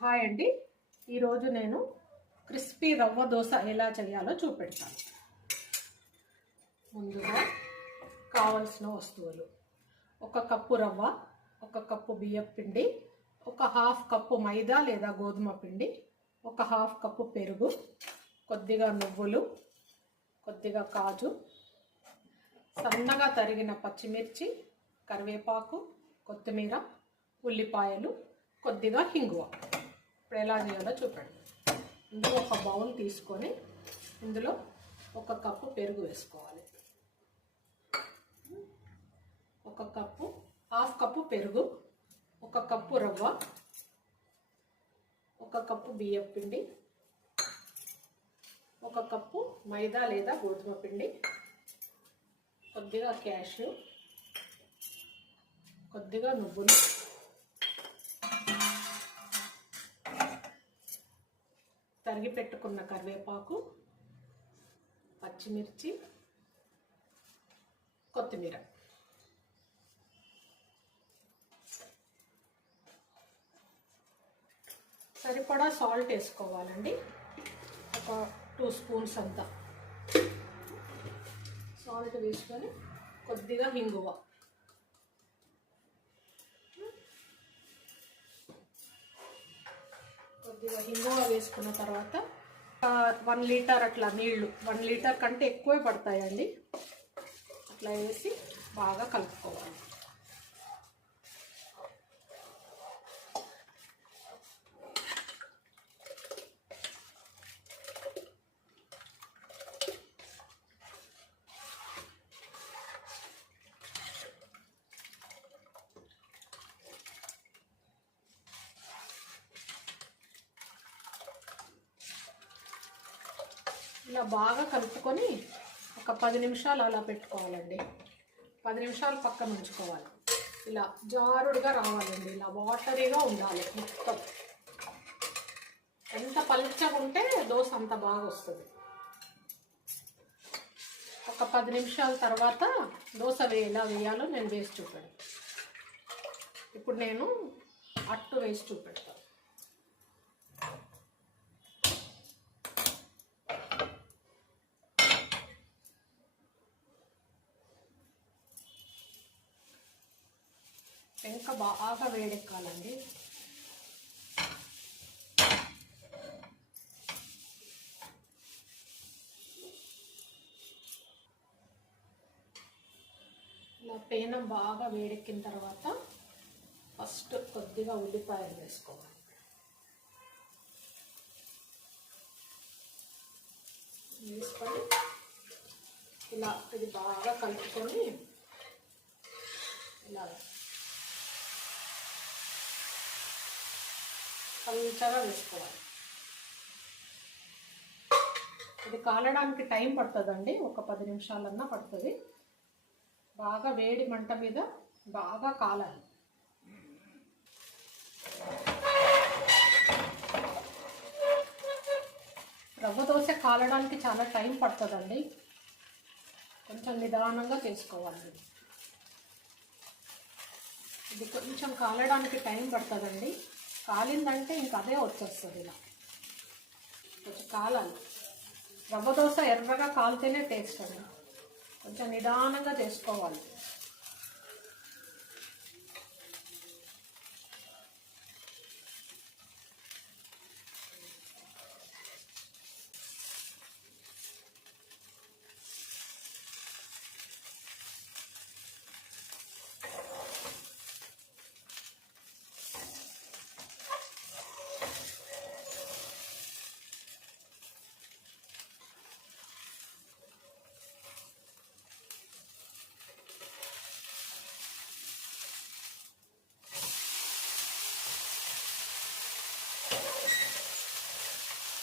Hi అండి. ఈరోజు నేను క్రిస్పీ రవ్వ దోశ ఎలా చేయాలో చూపెడతాను. ముందుగా కావలసిన వస్తువులు: 1 కప్పు రవ్వ, 1 కప్పు బియ్యం పిండి, 1/2 కప్పు మైదా లేదా గోధుమ పిండి, 1/2 కప్పు పెరుగు, కొద్దిగా నువ్వులు, కొద్దిగా కాజు, సన్నగా తరిగిన పచ్చిమిర్చి, కరివేపాకు, కొత్తిమీర, ఉల్లిపాయలు, కొద్దిగా హింగువ. ఇప్పుడు ఎలా చేయాలో చూడండి. ఇందులో ఒక బౌల్ తీసుకొని ఇందులో 1 కప్పు పెరుగు వేసుకోవాలి. 1 కప్పు, 1/2 కప్పు పెరుగు, 1 కప్పు రవ్వ, 1 కప్పు బియ్యం పిండి, 1 కప్పు మైదా లేదా గోధుమ పిండి, కొద్దిగా క్యాష్యూ, కొద్దిగా నువ్వులు, తరిగి పెట్టుకున్న కరివేపాకు, పచ్చిమిర్చి, కొత్తిమీర. సరిపడా సాల్ట్ వేసుకోవాలండి. ఒక 2 స్పూన్స్ అంతా సాల్ట్ వేసుకొని కొద్దిగా హింగువ, కొద్దిగా హింగువ వేసుకున్న తర్వాత 1 లీటర్ అట్లా నీళ్లు, 1 లీటర్ కంటే ఎక్కువే పడతాయండి. అట్లా వేసి బాగా కలుపుకోవాలి. ఇలా బాగా కలుపుకొని ఒక 10 నిమిషాలు అలా పెట్టుకోవాలండి. 10 నిమిషాలు పక్కన ఉంచుకోవాలి. ఇలా జారుడుగా రావాలండి. ఇలా వాటరీగా ఉండాలి మొత్తం. ఎంత పలుచగా ఉంటే దోశ అంత బాగా వస్తుంది. ఒక 10 నిమిషాల తర్వాత దోశ ఎలా వేయాలో నేను వేసి చూపెడతాను. ఇప్పుడు నేను అట్టు వేసి చూపెడతాను. ఇంకా బాగా వేడెక్కాలండి. ఇలా పేనం బాగా వేడెక్కిన తర్వాత ఫస్ట్ కొద్దిగా ఉల్లిపాయలు వేసుకోవాలి. వేసుకొని ఇలా ఇది బాగా కలుపుకొని ఇలా పలుచగా వేసుకోవాలి. ఇది కాలడానికి టైం పడుతుందండి. ఒక 10 నిమిషాలన్నా పడుతుంది. బాగా వేడి మంట మీద బాగా కాలాలి. రవ్వ దోశ కాలడానికి చాలా టైం పడుతుందండి. కొంచెం నిదానంగా చేసుకోవాలి. ఇది కొంచెం కాలడానికి టైం పడుతుందండి. కాలిందంటే ఇంకా అదే వచ్చేస్తుంది. ఇలా కొంచెం కాలాలి. రవ్వ దోశ ఎర్రగా కాలితేనే టేస్ట్ అండి. కొంచెం నిదానంగా చేసుకోవాలి.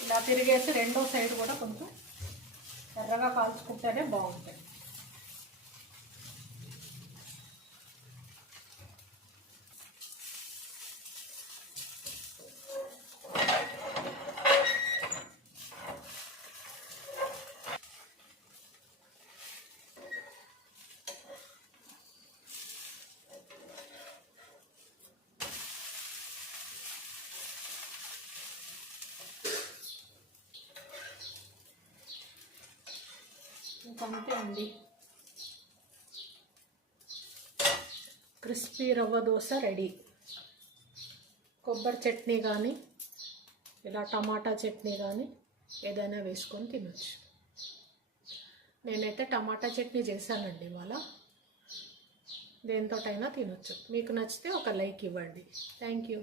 ఇలా తిరిగేసి రెండో సైడ్ కూడా కొంచెం ఎర్రగా కాల్చుకుంటేనే బాగుంటాయి. ఇంకంతే అండి. Crispy rava dosa ready. కొబ్బరి చట్నీ కానీ ఇలా టమాటా చట్నీ కానీ ఏదైనా వేసుకొని తినొచ్చు. నేనైతే టమాటా చట్నీ చేశానండి ఇవాళ. దేనితోటైనా తినొచ్చు. మీకు నచ్చితే ఒక లైక్ ఇవ్వండి. Thank you.